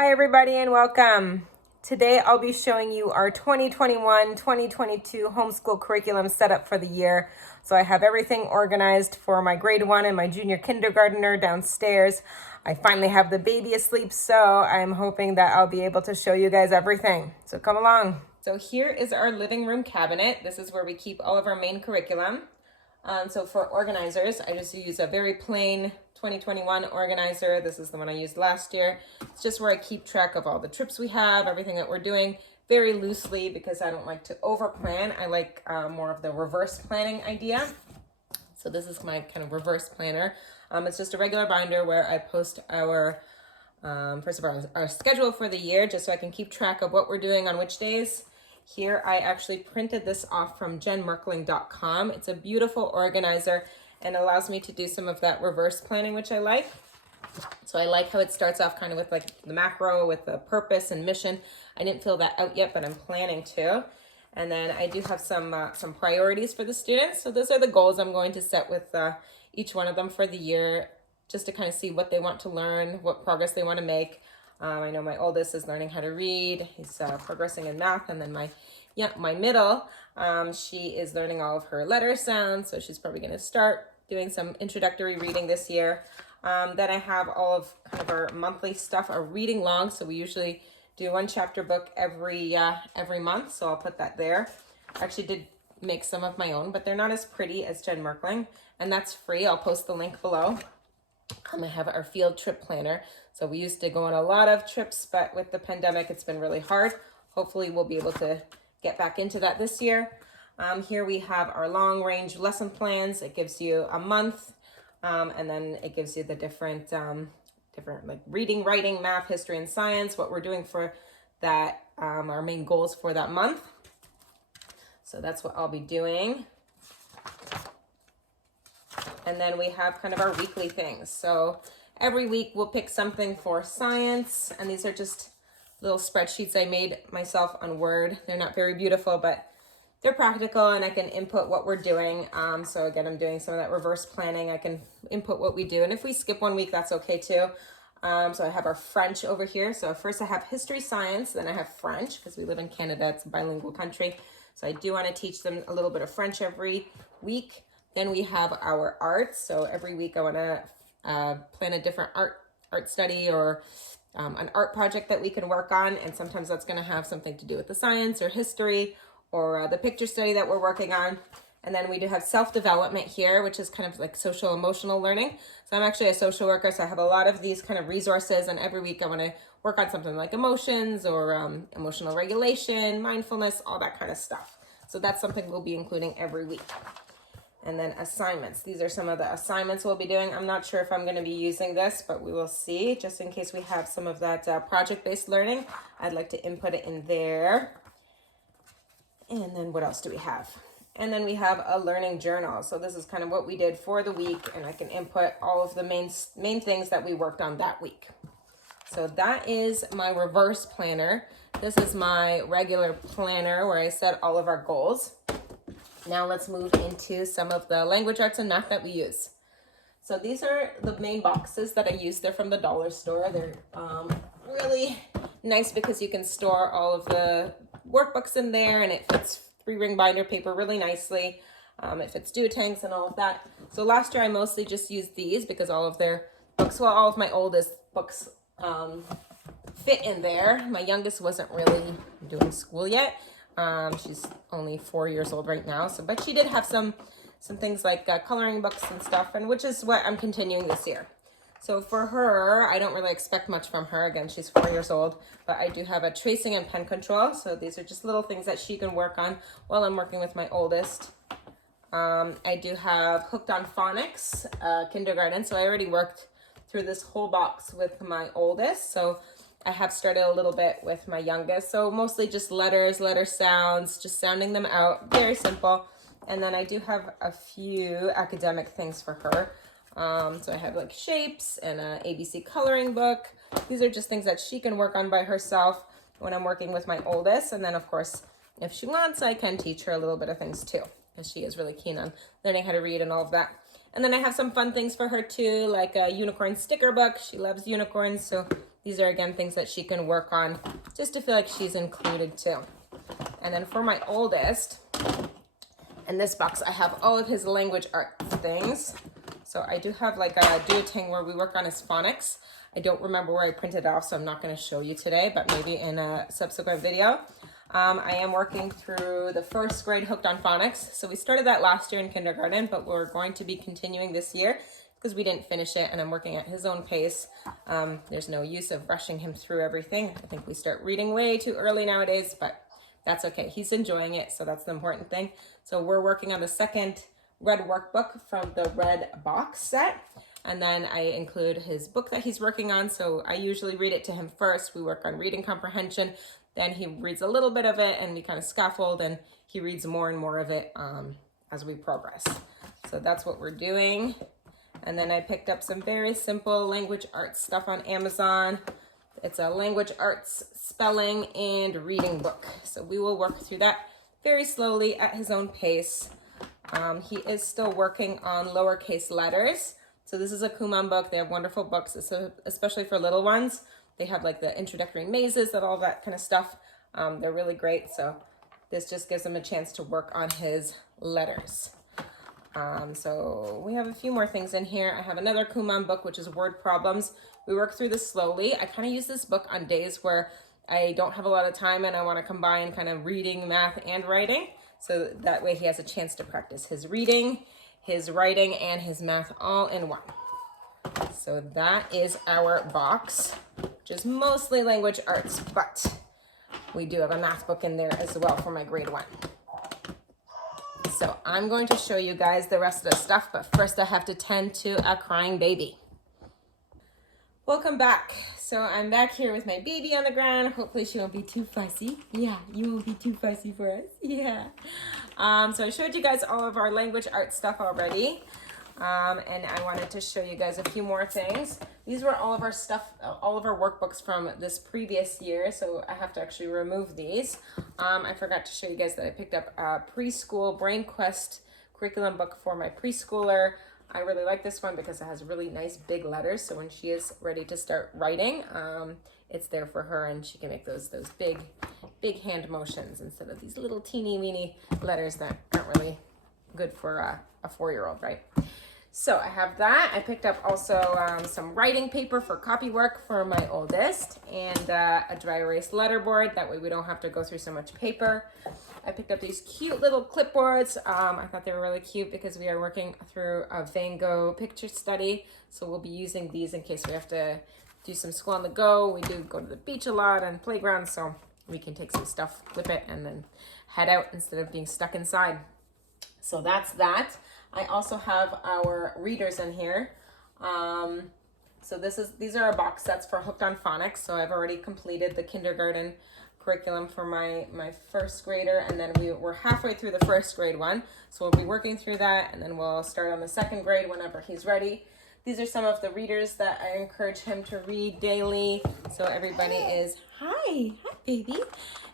Hi everybody and welcome. Today I'll be showing you our 2021-2022 homeschool curriculum set up for the year. So I have everything organized for my grade 1 and my junior kindergartner downstairs. I finally have the baby asleep, so I'm hoping that I'll be able to show you guys everything. So come along. So here is our living room cabinet. This is where we keep all of our main curriculum. So for organizers, I just use a very plain 2021 organizer. This is the one I used last year. It's just where I keep track of all the trips we have, everything that we're doing, very loosely because I don't like to over plan. I like more of the reverse planning idea. So this is my kind of reverse planner. It's just a regular binder where I post our, first of all, our schedule for the year, just so I can keep track of what we're doing on which days. Here, I actually printed this off from jenmerkling.com. It's a beautiful organizer and allows me to do some of that reverse planning, which I like. So I like how it starts off kind of with like the macro with the purpose and mission. I didn't fill that out yet, but I'm planning to. And then I do have some priorities for the students. So those are the goals I'm going to set with each one of them for the year, just to kind of see what they want to learn, what progress they want to make. I know my oldest is learning how to read. He's progressing in math. And then my middle, she is learning all of her letter sounds. So she's probably going to start doing some introductory reading this year. Then I have all of kind of our monthly stuff, our reading logs. So we usually do one chapter book every month. So I'll put that there. I actually did make some of my own, but they're not as pretty as Jen Merkling. And that's free. I'll post the link below. I have our field trip planner. So we used to go on a lot of trips, but with the pandemic, it's been really hard. Hopefully we'll be able to get back into that this year. Here we have our long range lesson plans. It gives you a month, and then it gives you the different like reading, writing, math, history, and science, what we're doing for that, our main goals for that month. So that's what I'll be doing. And then we have kind of our weekly things. So every week we'll pick something for science. And these are just little spreadsheets I made myself on Word. They're not very beautiful, but they're practical and I can input what we're doing. So again, I'm doing some of that reverse planning. I can input what we do. And if we skip one week, that's okay too. So I have our French over here. So first I have history, science, then I have French because we live in Canada. It's a bilingual country. So I do want to teach them a little bit of French every week. Then we have our art. So every week I want to plan a different art study or an art project that we can work on. And sometimes that's going to have something to do with the science or history or the picture study that we're working on. And then we do have self-development here, which is kind of like social emotional learning. So I'm actually a social worker, so I have a lot of these kind of resources. And every week I want to work on something like emotions or emotional regulation, mindfulness, all that kind of stuff. So that's something we'll be including every week. And then assignments. These are some of the assignments we'll be doing. I'm not sure if I'm going to be using this, but we will see. Just in case we have some of that project-based learning, I'd like to input it in there. And then what else do we have? And then we have a learning journal. So this is kind of what we did for the week, and I can input all of the main things that we worked on that week. So that is my reverse planner. This is my regular planner where I set all of our goals. Now let's move into some of the language arts and math that we use. So these are the main boxes that I use. They're from the dollar store. They're really nice because you can store all of the workbooks in there and it fits 3-ring binder paper really nicely. It fits duotangs and all of that. So last year I mostly just used these because all of their books, well, all of my oldest books fit in there. My youngest wasn't really doing school yet. She's only 4 years old right now. So, but she did have some things like coloring books and stuff, and which is what I'm continuing this year. So for her, I don't really expect much from her. Again, she's 4 years old, but I do have a tracing and pen control. So these are just little things that she can work on while I'm working with my oldest. I do have Hooked on Phonics, kindergarten. So I already worked through this whole box with my oldest. So I have started a little bit with my youngest. So mostly just letters, letter sounds, just sounding them out. Very simple. And then I do have a few academic things for her. So I have like shapes and an ABC coloring book. These are just things that she can work on by herself when I'm working with my oldest. And then of course, if she wants, I can teach her a little bit of things too, because she is really keen on learning how to read and all of that. And then I have some fun things for her too, like a unicorn sticker book. She loves unicorns, so these are again things that she can work on just to feel like she's included too. And then for my oldest, in this box, I have all of his language arts things. So I do have like a do-a-ting where we work on his phonics. I don't remember where I printed it off, so I'm not going to show you today, but maybe in a subsequent video. I am working through the first grade Hooked on Phonics. So we started that last year in kindergarten, but we're going to be continuing this year because we didn't finish it and I'm working at his own pace. There's no use of rushing him through everything. I think we start reading way too early nowadays, but that's okay. He's enjoying it, so that's the important thing. So we're working on the second red workbook from the red box set. And then I include his book that he's working on. So I usually read it to him first. We work on reading comprehension. Then he reads a little bit of it and we kind of scaffold and he reads more and more of it as we progress. So that's what we're doing. And then I picked up some very simple language arts stuff on Amazon. It's a language arts spelling and reading book. So we will work through that very slowly at his own pace. He is still working on lowercase letters. So this is a Kumon book. They have wonderful books, especially for little ones. They have like the introductory mazes and all that kind of stuff. They're really great. So this just gives him a chance to work on his letters. So we have a few more things in here. I have another Kumon book, which is word problems. We work through this slowly. I kind of use this book on days where I don't have a lot of time and I want to combine kind of reading, math, and writing. So that way he has a chance to practice his reading, his writing, and his math all in one. So that is our box, which is mostly language arts, but we do have a math book in there as well for my grade 1. So I'm going to show you guys the rest of the stuff, but first I have to tend to a crying baby. Welcome back. So I'm back here with my baby on the ground. Hopefully she won't be too fussy. Yeah, you won't be too fussy for us. Yeah. So I showed you guys all of our language arts stuff already. And I wanted to show you guys a few more things. These were all of our stuff, all of our workbooks from this previous year, so I have to actually remove these. I forgot to show you guys that I picked up a preschool Brain Quest curriculum book for my preschooler. I really like this one because it has really nice big letters, so when she is ready to start writing, it's there for her and she can make those big hand motions instead of these little teeny weeny letters that aren't really good for a 4-year-old, right? So I have that. I picked up also some writing paper for copy work for my oldest and a dry erase letterboard. That way we don't have to go through so much paper. I picked up these cute little clipboards. I thought they were really cute because we are working through a Van Gogh picture study. So we'll be using these in case we have to do some school on the go. We do go to the beach a lot and playground, so we can take some stuff, flip it, and then head out instead of being stuck inside. So that's that. I also have our readers in here. So these are our box sets for Hooked on Phonics. So I've already completed the kindergarten curriculum for my first grader, and then we're halfway through the first grade one. So we'll be working through that, and then we'll start on the second grade whenever he's ready. These are some of the readers that I encourage him to read daily. So everybody is, hi baby.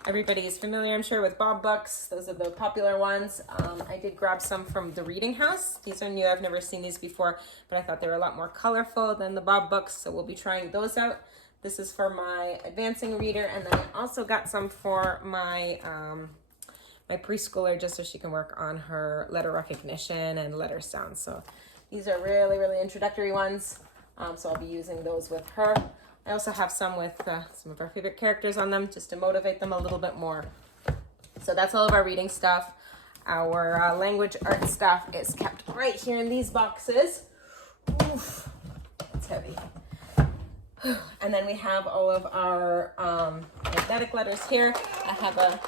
Everybody is familiar, I'm sure, with Bob books. Those are the popular ones. I did grab some from the Reading House. These are new, I've never seen these before, but I thought they were a lot more colorful than the Bob books, so we'll be trying those out. This is for my advancing reader, and then I also got some for my my preschooler, just so she can work on her letter recognition and letter sounds. So these are really, really introductory ones, so I'll be using those with her. I also have some with some of our favorite characters on them, just to motivate them a little bit more. So that's all of our reading stuff. Our language art stuff is kept right here in these boxes. Oof, it's heavy. And then we have all of our magnetic letters here. I have a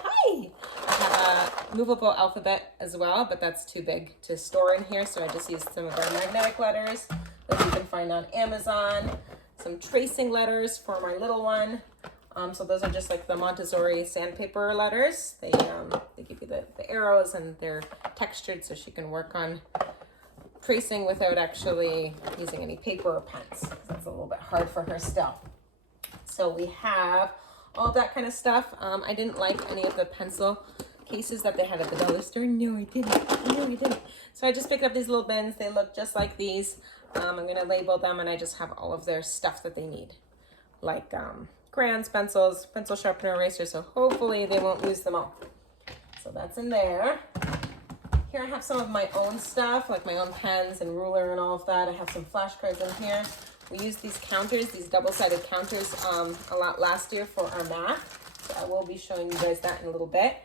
movable alphabet as well, but that's too big to store in here, so I just used some of our magnetic letters that you can find on Amazon. Some tracing letters for my little one. So those are just like the Montessori sandpaper letters. They give you the arrows and they're textured so she can work on tracing without actually using any paper or pens. That's a little bit hard for her still. So we have all that kind of stuff. I didn't like any of the pencil cases that they had at the dollar store. No, I didn't. So I just picked up these little bins. They look just like these. I'm going to label them, and I just have all of their stuff that they need. like crayons, pencils, pencil sharpener, eraser, so hopefully they won't lose them all. So that's in there. Here I have some of my own stuff, like my own pens and ruler and all of that. I have some flashcards in here. We used these counters, these double-sided counters a lot last year for our math. So I will be showing you guys that in a little bit.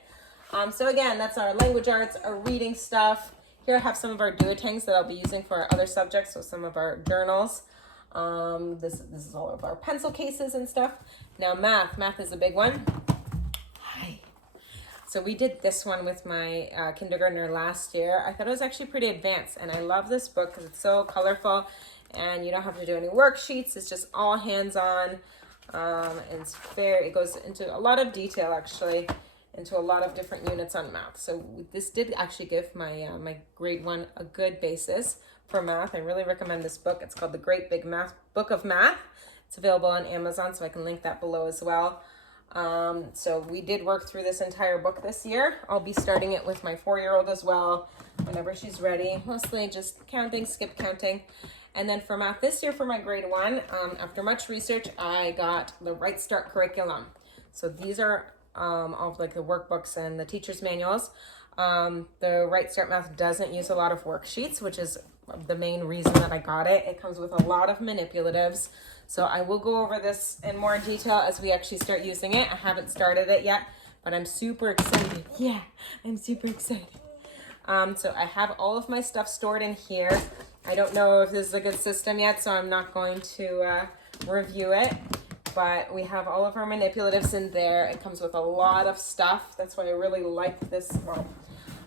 So again, that's our language arts, our reading stuff. Here I have some of our duotangs that I'll be using for our other subjects, so some of our journals. This is all of our pencil cases and stuff. Now math is a big one. Hi. So we did this one with my kindergartner last year. I thought it was actually pretty advanced, and I love this book because it's so colorful and you don't have to do any worksheets. It's just all hands-on. And it goes into a lot of detail actually, into a lot of different units on math. So this did actually give my my grade 1 a good basis for math. I really recommend this book. It's called The Great Big Math Book of Math. It's available on Amazon, so I can link that below as well. So we did work through this entire book this year. I'll be starting it with my 4-year-old as well, whenever she's ready. Mostly just counting, skip counting. And then for math this year for my grade 1, after much research, I got the Right Start curriculum. So these are all of like the workbooks and the teacher's manuals. The Right Start Math doesn't use a lot of worksheets, which is the main reason that I got it. It comes with a lot of manipulatives. So I will go over this in more detail as we actually start using it. I haven't started it yet, but I'm super excited. Yeah, I'm super excited. So I have all of my stuff stored in here. I don't know if this is a good system yet, so I'm not going to review it. But we have all of our manipulatives in there. It comes with a lot of stuff. That's why I really like this. Well,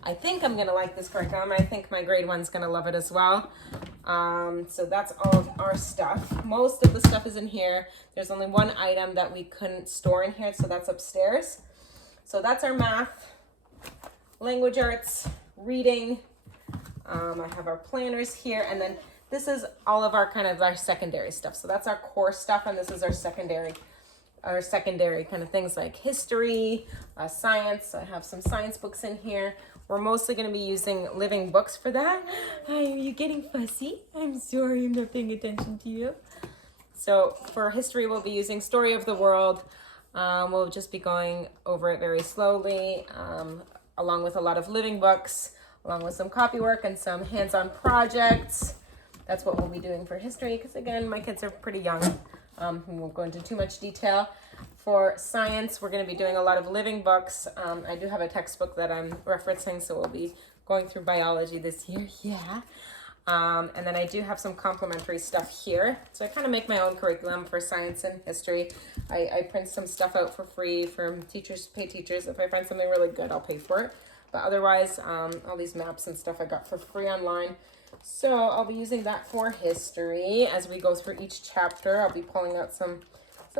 I think I'm gonna like this curriculum. I think my grade 1's gonna love it as well. So that's all of our stuff. Most of the stuff is in here. There's only one item that we couldn't store in here, so that's upstairs. So that's our math, language arts, reading. I have our planners here, and then this is all of our kind of our secondary stuff. So that's our core stuff, and this is our secondary kind of things like history, science. I have some science books in here. We're mostly going to be using living books for that. Hi, are you getting fussy? I'm sorry, I'm not paying attention to you. So for history, we'll be using Story of the World. We'll just be going over it very slowly, along with a lot of living books, along with some copywork and some hands-on projects. That's what we'll be doing for history, because again, my kids are pretty young. We won't go into too much detail. For science, we're going to be doing a lot of living books. I do have a textbook that I'm referencing, so we'll be going through biology this year. Yeah. And then I do have some complementary stuff here. So I kind of make my own curriculum for science and history. I print some stuff out for free from teachers, pay teachers. If I find something really good, I'll pay for it. But otherwise, all these maps and stuff I got for free online. So I'll be using that for history. As we go through each chapter, I'll be pulling out some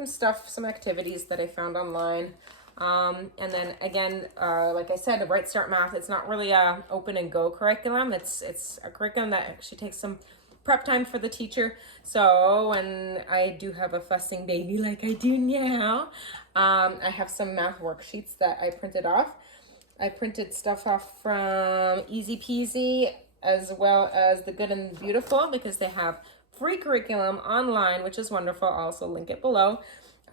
stuff, some activities that I found online. And then again, like I said, the Right Start Math, it's not really a open and go curriculum. It's a curriculum that actually takes some prep time for the teacher. So when I do have a fussing baby like I do now, I have some math worksheets that I printed off. I printed stuff off from Easy Peasy, as well as The Good and the Beautiful, because they have free curriculum online, which is wonderful. I'll also link it below.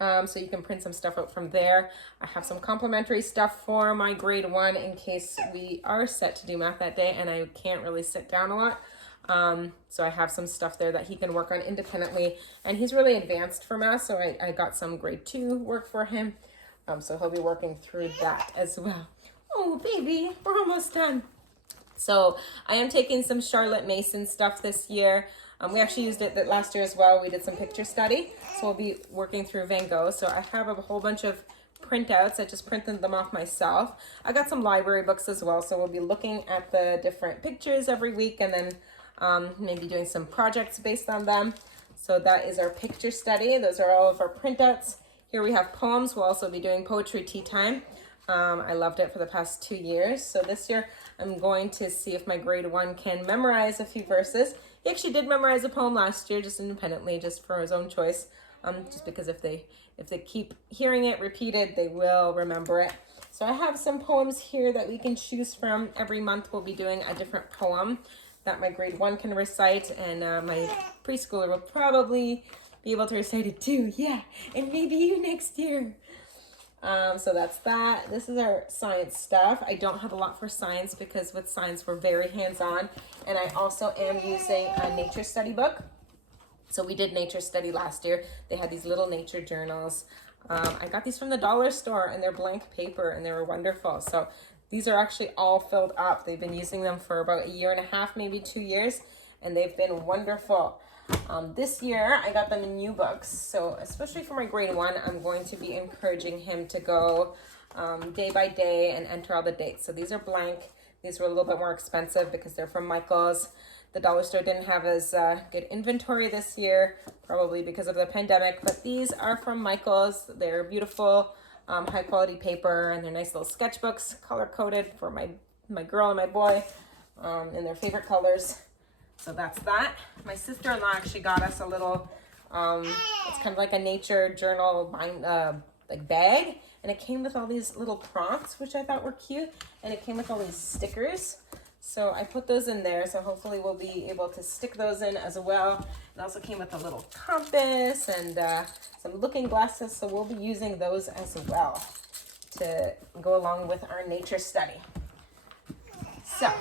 So you can print some stuff out from there. I have some complimentary stuff for my grade 1 in case we are set to do math that day and I can't really sit down a lot. So I have some stuff there that he can work on independently, and he's really advanced for math, so I got some grade 2 work for him. So he'll be working through that as well. Oh, baby, we're almost done. So I am taking some Charlotte Mason stuff this year. We actually used it last year as well. We did some picture study. So we'll be working through Van Gogh. So I have a whole bunch of printouts. I just printed them off myself. I got some library books as well. So we'll be looking at the different pictures every week, and then maybe doing some projects based on them. So that is our picture study. Those are all of our printouts. Here we have poems. We'll also be doing poetry tea time. I loved it for the past 2 years. So this year I'm going to see if my grade 1 can memorize a few verses. He actually did memorize a poem last year, just independently, just for his own choice. Just because if they keep hearing it repeated, they will remember it. So I have some poems here that we can choose from. Every month we'll be doing a different poem that my grade 1 can recite, and my preschooler will probably be able to recite it too. Yeah, and maybe you next year. So that's that. This is our science stuff. I don't have a lot for science because with science we're very hands-on, and I also am using a nature study book. So we did nature study last year. They had these little nature journals. I got these from the dollar store, and they're blank paper, and they were wonderful. So these are actually all filled up. They've been using them for about 1.5 years, maybe 2 years, and they've been wonderful. This year, I got them in new books. So especially for my grade 1, I'm going to be encouraging him to go day by day and enter all the dates. So these are blank. These were a little bit more expensive because they're from Michael's. The dollar store didn't have as good inventory this year, probably because of the pandemic, but these are from Michael's. They're beautiful, high quality paper, and they're nice little sketchbooks, color coded for my girl and my boy in their favorite colors. So that's that. My sister-in-law actually got us a little, it's kind of like a nature journal like bag, and it came with all these little prompts, which I thought were cute, and it came with all these stickers. So I put those in there, so hopefully we'll be able to stick those in as well. It also came with a little compass and some looking glasses, so we'll be using those as well to go along with our nature study. So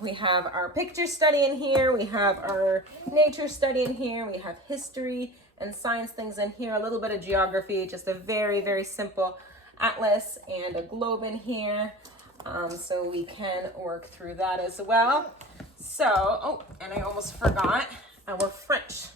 we have our picture study in here, we have our nature study in here, we have history and science things in here, a little bit of geography, just a very, very simple atlas and a globe in here. So we can work through that as well. So, oh, and I almost forgot our French.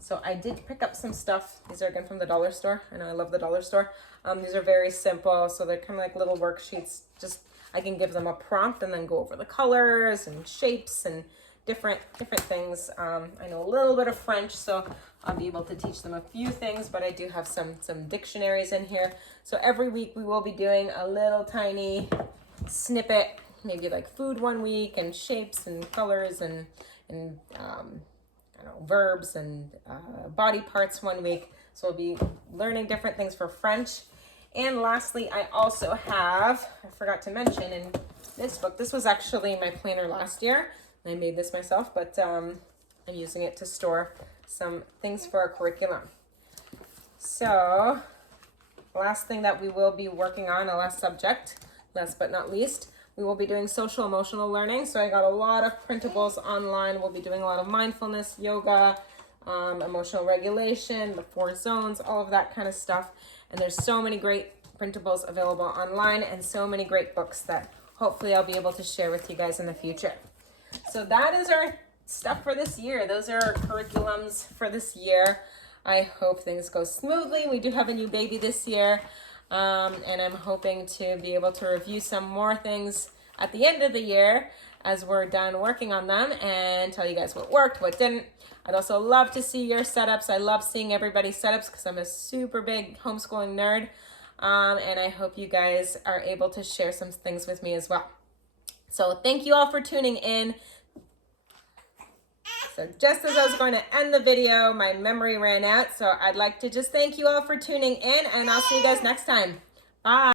So I did pick up some stuff. These are again from the dollar store. I know I love the dollar store. These are very simple. So they're kind of like little worksheets. Just, I can give them a prompt and then go over the colors and shapes and different things. I know a little bit of French, so I'll be able to teach them a few things, but I do have some dictionaries in here. So every week we will be doing a little tiny snippet, maybe like food one week and shapes and colors and I don't know, verbs and body parts one week. So we'll be learning different things for French. And lastly, I also have, I forgot to mention in this book, this was actually my planner last year. I made this myself, but I'm using it to store some things for our curriculum. So last thing that we will be working on, a last subject, last but not least, we will be doing social emotional learning. So I got a lot of printables online. We'll be doing a lot of mindfulness, yoga, emotional regulation, the 4 zones, all of that kind of stuff. And there's so many great printables available online and so many great books that hopefully I'll be able to share with you guys in the future. So that is our stuff for this year. Those are our curriculums for this year. I hope things go smoothly. We do have a new baby this year. And I'm hoping to be able to review some more things at the end of the year as we're done working on them and tell you guys what worked, what didn't. I'd also love to see your setups. I love seeing everybody's setups because I'm a super big homeschooling nerd. And I hope you guys are able to share some things with me as well. So thank you all for tuning in. So just as I was going to end the video, my memory ran out. So I'd like to just thank you all for tuning in, and I'll see you guys next time. Bye.